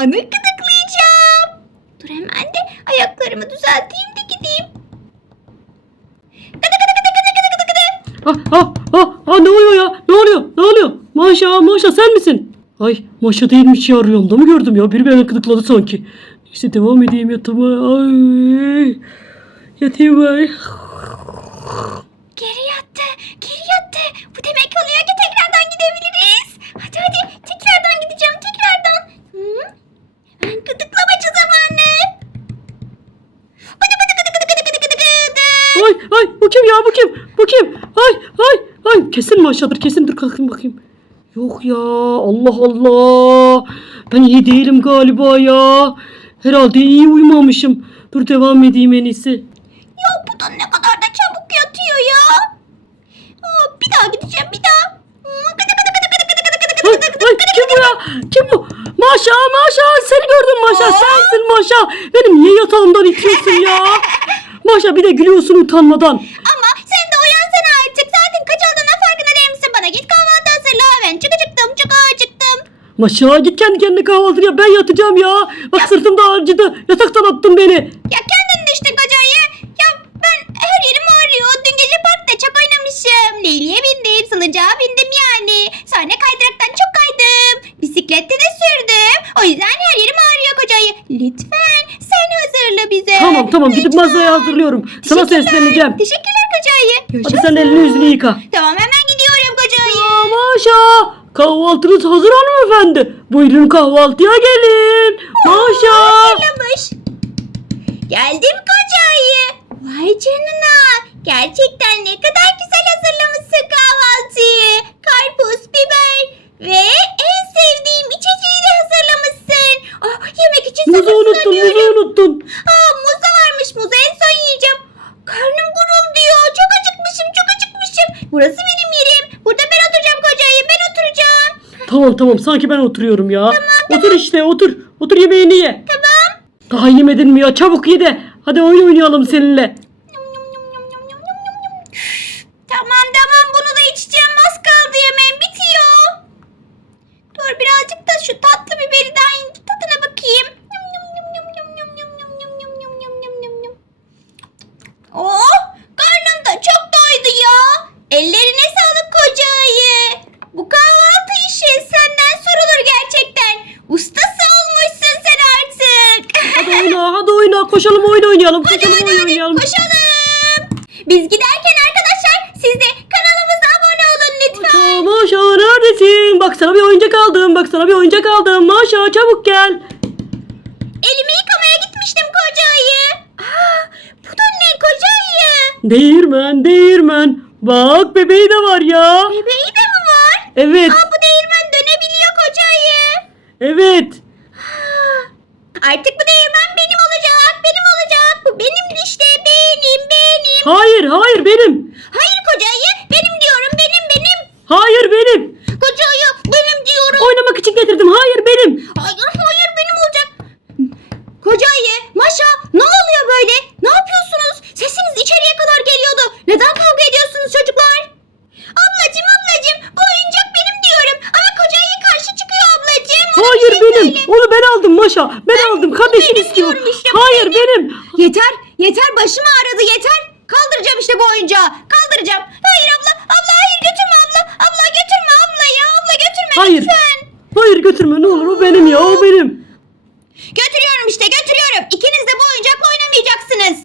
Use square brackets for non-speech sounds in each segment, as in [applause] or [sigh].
anı gıdıklayacağım. Dur hemen de ayaklarımı düzelteyim de gideyim. Gıdı gıdı gıdı gıdı gıdı gıdı Ah ah ah ah ne oluyor ya? Ne oluyor? Ne oluyor? Maşa maşa sen misin? Ay maşa değilmiş ya rüyamda mı gördüm ya? Biri beni gıdıkladı sanki. İşte devam edeyim yatama. Ay. Yatayım ay. Geri yattı. Geri yattı. Bu demek oluyor ki tekrardan gidebiliriz. Hadi hadi tekrardan gideceğim. Ay ay bu kim ya bu kim? Bu kim? Ay ay ay kesin Maşa'dır kesin dur kalkayım bakayım. Yok ya Allah Allah. Ben iyi değilim galiba ya. Herhalde iyi uyumamışım. Dur devam edeyim en iyisi. Ya bu da ne kadar da çabuk yatıyor ya. Aa, bir daha gideceğim bir daha. Ay, kim bu ya? Kim bu? Maşa Maşa seni gördüm Maşa sensin Maşa. Benim niye yatağımdan itiyorsun ya? [laughs] Maşa bir de gülüyorsun utanmadan. Ama sen de uyansana artık. Zaten kaç olduğuna farkında değil misin? Bana git kahvaltı hazırla. Ben çok acıktım. Çok acıktım. Maşa git kendi kendine kahvaltı yap ben yatacağım ya. Bak sırtım da acıdı. Yataktan attın beni. Ya kendin düştün kocayı. Ya ben her yerim ağrıyor. Dün gece parkta çok oynamışım. Leyliğe bindim. Salıncağa bindim yani. Sonra kaydıraktan çok kaydım. Bisiklette de sürdüm. O yüzden her yerim ağrıyor kocayı. Lütfen sen hazırla bize. Tamam tamam gidip Lütfen. masaya hazırlıyorum. Sana Teşekkürler. sesleneceğim. Teşekkürler kocayı. Hadi sen elini yüzünü yıka. Tamam hemen gidiyorum kocayı. Maşa kahvaltınız hazır hanımefendi. Buyurun kahvaltıya gelin. Maşa. Hazırlamış. Geldim kocayı. Vay canına. Gerçekten ne kadar güzel hazırlamışsın kahvaltıyı. Karpuz, biber ve en sevdiğim içeceği de hazırlamışsın. Ah, yemek için Muzu unuttun muzu sabırsızlanıyorum. unuttun. Aa, muz da varmış. Muzu en son yiyeceğim. Karnım gurulduyor. Çok acıkmışım, çok acıkmışım. Burası benim yerim. Burada ben oturacağım kocayı. Ben oturacağım. Tamam tamam sanki ben oturuyorum ya. Otur işte otur. Otur yemeğini ye. Tamam. Daha yemedin mi ya? Çabuk ye de. Hadi oyun oynayalım seninle. Tamam tamam bunu da içeceğim. Az kaldı yemeğim bitiyor. Dur birazcık da şu tatlı biberi daha tadına bakayım. Oh karnım da çok doydu ya. Ellerine sağlık koca ayı. Bu kahvaltı işi senden sorulur gerçekten. Ustası olmuşsun sen artık. Hadi oyna hadi oyna. Koşalım oyun oynayalım. Koşalım oyun oynayalım. Koşalım. Biz giderken arkadaşlar siz de kanalımıza abone olun lütfen. Maşa, Maşa neredesin? Bak sana bir oyuncak aldım. Bak sana bir oyuncak aldım. Maşa çabuk gel. Elimi yıkamaya gitmiştim koca ayı. Aa, bu da ne koca ayı? Değirmen değirmen. Bak bebeği de var ya. Bebeği de mi var? Evet Aa, bu değirmen dönebiliyor koca ayı. evet. Artık bu değirmen benim olacak. Benim olacak. Bu benim işte. Benim benim. Hayır hayır benim. Hayır koca ayı. Benim diyorum. Benim benim. Hayır benim. Koca ayı benim diyorum. Oynamak için getirdim. Hayır benim. Hayır hayır benim olacak. Koca ayı, Maşa ne oluyor böyle? Ne yapıyorsunuz? Sesiniz içeriye kadar geliyordu. Neden kavga ediyorsunuz çocuklar? Ablacım ablacım bu oyuncak benim diyorum. Ama koca ayı karşı çıkıyor ablacım. Ona bir Hayır şey benim. söyle. Onu ben aldım Maşa. Ben, aldım. Kardeşin benim istiyor. diyorum işte, bu Hayır benim. Yeter yeter başım. Kaldıracağım işte bu oyuncağı. Kaldıracağım. Hayır abla abla hayır götürme abla. Abla götürme abla ya abla götürme Hayır. lütfen. Hayır götürme ne olur o benim ya o benim. Götürüyorum işte götürüyorum. İkiniz de bu oyuncakla oynamayacaksınız.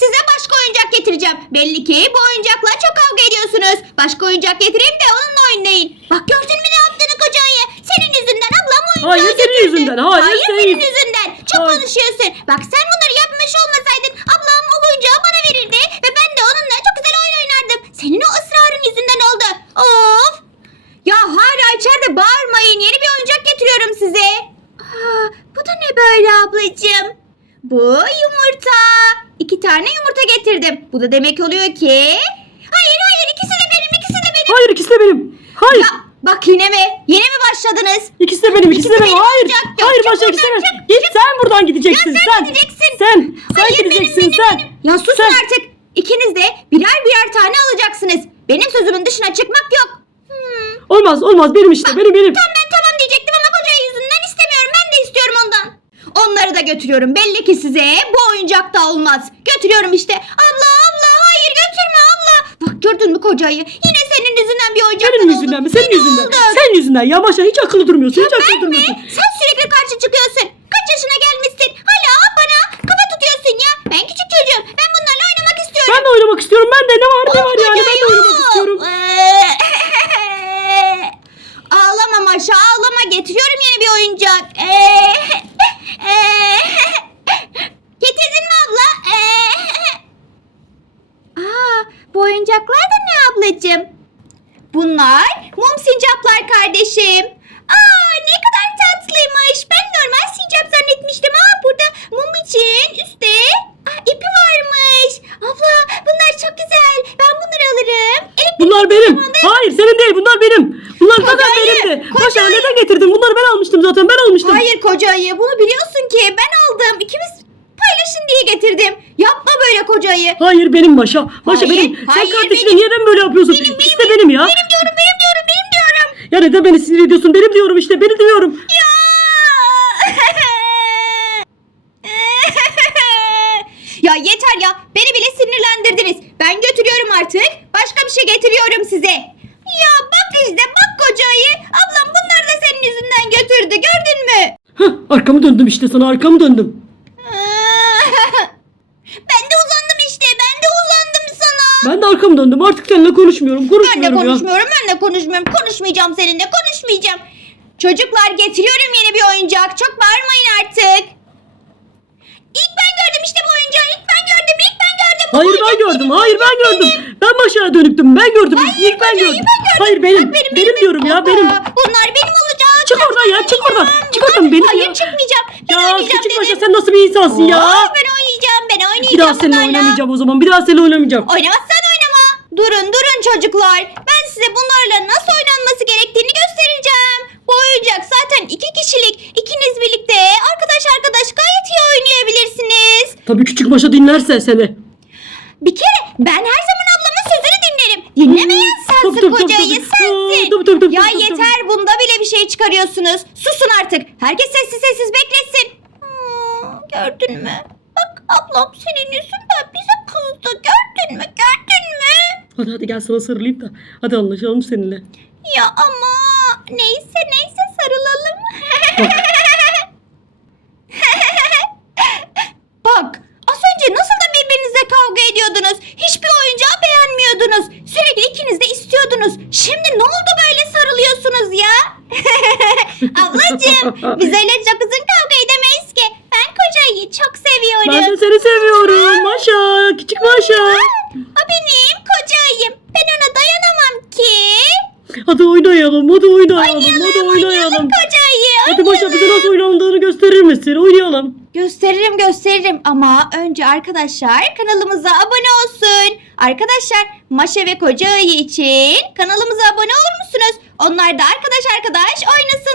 Size başka oyuncak getireceğim. Belli ki bu oyuncakla çok kavga ediyorsunuz. Başka oyuncak getireyim de onunla oynayın. Bak gördün mü ne yaptığını koca ayı? Senin yüzünden ablam oyuncağı Hayır, senin götürdü. yüzünden, hayır, senin senin yüz- yüzünden. Çok Hayır. konuşuyorsun. Bak sen bunları yapmış olmasaydın ablam o oyuncağı bana verirdi. Ve ben de onunla çok güzel oyun oynardım. Senin o ısrarın yüzünden oldu. Of. Ya hala içeride bağırmayın. Yeni bir oyuncak getiriyorum size. Aa, bu da ne böyle ablacığım? Bu yumurta. İki tane yumurta getirdim. Bu da demek oluyor ki... Hayır hayır ikisi de benim ikisi de benim. Hayır ikisi de benim. Hayır. Ya bak yine mi? Yine mi başladınız? İkisi de benim, ikisi de benim. Hayır. Hayır çık başka ikisi de benim. Git sen buradan gideceksin. Ya sen gideceksin. Sen. Sen Hayır, gideceksin benim, benim, sen. benim. Ya susun Sen. artık. İkiniz de birer birer tane alacaksınız. Benim sözümün dışına çıkmak yok. Olmaz olmaz benim işte benim benim. Tam ben tamam diyecektim ama koca yüzünden istemiyorum. Ben de istiyorum ondan. Onları da götürüyorum. Belli ki size bu oyuncak da olmaz. Götürüyorum işte. Abla abla hayır götürme abla. Bak gördün mü kocayı? Yine senin yüzünden bir oyuncaktan Senin yüzünden mi? Senin Yine yüzünden. oldum. Sen yüzünden ya Maşa hiç akıllı durmuyorsun. Hiç akıllı Ben mi? durmuyorsun. Sen sürekli karşı çıkıyorsun. Kaç yaşına gelmişsin? Hala bana kafa tutuyorsun ya. Ben küçük çocuğum. Ben bunlarla oynamak istiyorum. Ben de oynamak istiyorum. Ben de ne var ne var yani ben de Kocayı oynamak yok. istiyorum. ağlama Maşa ağlama. Getiriyorum yeni bir oyuncak. Getirdin mi abla? Aa, bu oyuncaklar da ne ablacığım? Bunlar mum sincaplar kardeşim. Aa ne kadar tatlıymış. Ben normal sincap zannetmiştim. Aa burada mum için üstte aa, ipi varmış. Abla bunlar çok güzel. Ben bunları alırım. Elektrik Bunlar benim. zamanında- Hayır senin değil bunlar benim. Bunlar zaten Kocayı, benimdi. Maşa kocayı. neden getirdin? Bunları ben almıştım zaten. Ben almıştım. Hayır koca ayı bunu biliyorsun ki ben aldım. İkimiz paylaşın diye getirdim. Yapma böyle koca ayı. Hayır benim Maşa. Maşa Hayır, benim. Sen hayır, kardeşine benim. neden böyle yapıyorsun? Benim, İkisi benim, de benim ya. Benim diyorum benim diyorum benim diyorum. Ya neden beni sinir ediyorsun? Benim diyorum işte. Benim diyorum. Ya. ya yeter ya. Beni bile sinirlendirdiniz. Ben götürüyorum artık. Başka bir şey getiriyorum size. Ya bak işte bak koca ayı. Ablam bunları da senin yüzünden götürdü. Gördün mü? Hah, arkamı döndüm işte sana arkamı döndüm. [laughs] ben de uzandım işte. Ben de uzandım sana. Ben de arkamı döndüm. Artık seninle konuşmuyorum. Ben de Konuşmuyorum ya. konuşmuyorum. Ben de konuşmuyorum. Konuşmayacağım seninle. Konuşmayacağım. Çocuklar getiriyorum yeni bir oyuncak. Çok bağırmayın artık. İlk ben gördüm işte bu oyuncağı. İlk ben gördüm. İlk ben gördüm. Bu Hayır ben oyuncak gördüm. benim. Hayır ben gördüm. Ben başa dönüktüm. Ben gördüm. İlk ben gördüm. Hayır benim. Bak, Benim, diyorum ya Aa, benim. Bunlar benim. Çık oradan ya, çık oradan. Çık oradan, benim Hayır ya. çıkmayacağım. Ben Ya oynayacağım küçük dedim. sen nasıl bir insansın ya? Oo, ben oynayacağım. Ben oynayacağım Bir daha seninle bunlarla. oynamayacağım o zaman. Bir daha seninle oynamayacağım. Oynamazsan oynama. Durun durun çocuklar. Ben size bunlarla nasıl oynanması gerektiğini göstereceğim. Bu oyuncak zaten iki kişilik. İkiniz birlikte arkadaş arkadaş gayet iyi oynayabilirsiniz. Tabii küçük başa dinlerse seni. Bir kere ben her zaman ablamın sözünü dinlerim. Dinlemeyen sensin Tabii, tabii, kocayı sensin. Ya yeter bunda çıkarıyorsunuz. Susun artık. Herkes sessiz sessiz beklesin. Hmm, gördün mü? Bak ablam senin yüzünden bize kızdı. Gördün mü? Gördün mü? Hadi hadi gel sana sarılayım da. Hadi anlaşalım seninle. Ya ama neyse neyse sarılalım. [laughs] Bak az önce nasıl da birbirinizle kavga ediyordunuz. Hiçbir oyuncağı beğenmiyordunuz. Sürekli ikiniz de istiyordunuz. Şimdi ne oldu? Ablacığım biz öyle çok uzun kavga edemeyiz ki. Ben kocayı çok seviyorum. Ben de seni seviyorum. Maşa. Küçük Maşa. O benim kocayım. Ben ona dayanamam ki. Hadi oynayalım. Hadi oynayalım. Hadi Oynayalım, kocayı. Hadi Maşa bize nasıl oynandığını gösterir misin? Oynayalım. Gösteririm gösteririm ama önce arkadaşlar kanalımıza abone olsun. Arkadaşlar Maşa ve Koca Ayı için kanalımıza abone olur musunuz? Onlar da arkadaş arkadaş oynasınlar.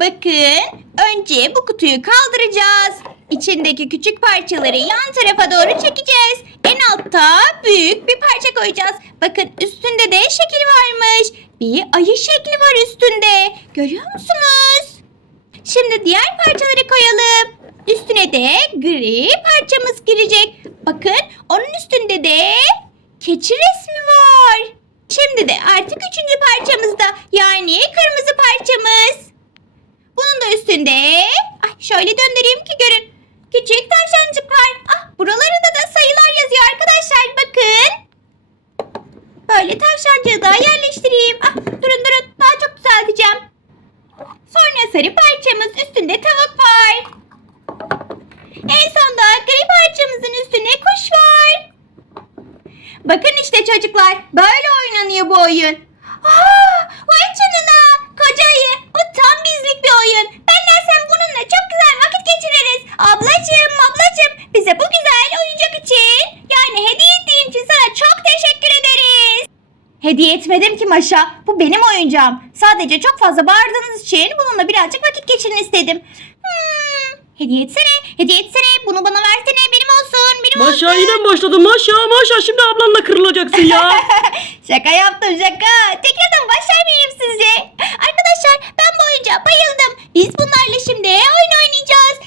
Bakın önce bu kutuyu kaldıracağız. İçindeki küçük parçaları yan tarafa doğru çekeceğiz. En altta büyük bir parça koyacağız. Bakın üstünde de şekil varmış. Bir ayı şekli var üstünde. Görüyor musunuz? Şimdi diğer parçaları koyalım. Üstüne de gri parçamız girecek. Bakın onun üstünde de keçi resmi var. Şimdi de artık üçüncü parçamızda yani kırmızı parçamız. Bunun da üstünde ay şöyle döndüreyim ki görün. Küçük tavşancıklar. Ah buralarında da sayılar yazıyor arkadaşlar bakın. Böyle tavşancığı daha yerleştireyim. Ah durun durun daha çok düzelteceğim. Sonra sarı parçamız üstünde tavuk var. En sonda gri parçamızın üstüne kuş var. Bakın işte çocuklar böyle oynanıyor bu oyun. Aa, vay canına kocayı bu tam bizlik bir oyun. Benler sen bununla çok güzel vakit geçiririz. Ablacığım ablacığım bize bu güzel oyuncak için yani hediye ettiğin için sana çok teşekkür ederiz. Hediye etmedim ki Maşa. Bu benim oyuncağım. Sadece çok fazla bağırdığınız için bununla birazcık vakit geçirin istedim. Hmm, hediye etsene, hediye etsene. Bunu bana versene. Maşa yine mi başladı? Maşa maşa şimdi ablanla kırılacaksın ya. [laughs] şaka yaptım şaka. Tek adım başar mıyım size? Arkadaşlar ben bu oyuncağa bayıldım. Biz bunlarla şimdi oyun oynayacağız.